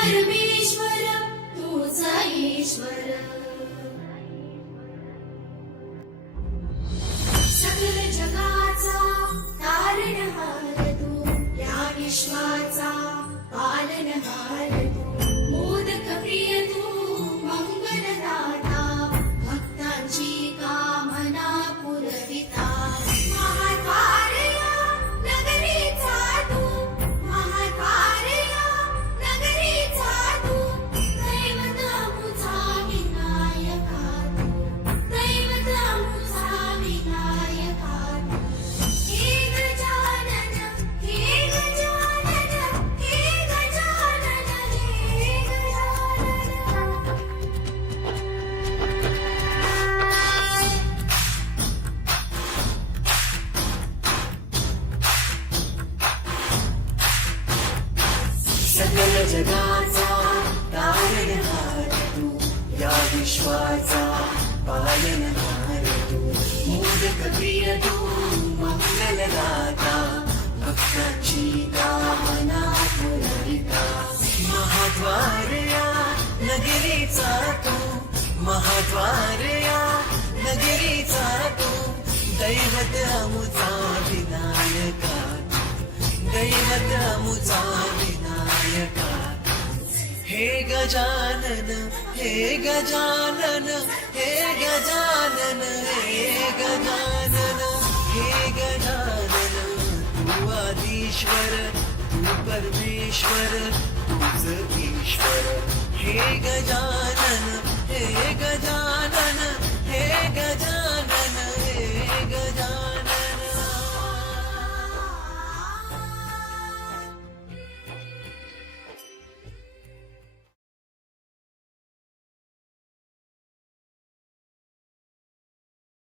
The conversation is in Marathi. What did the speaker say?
परमेश्वर तुझा ईश्वर. सकल जगाचा तारणहार तू या विश्वाचा पालनहार जगाचा तारणहार तू या विश्वाचा पालनहार तू. मोदक प्रिय तू मंगलदाता भक्तांची कामना पुरविता महाद्वार या नगरीचा तू महाद्वार या नगरीचा तू. दैवत अमुचा विनायका दैवत अमुचा विनायका हे गजानन हे गजानन हे गजानन हे गजानन हे गजानन तू आदिश्वर तू परमेश्वर तूच ईश्वर हे गजानन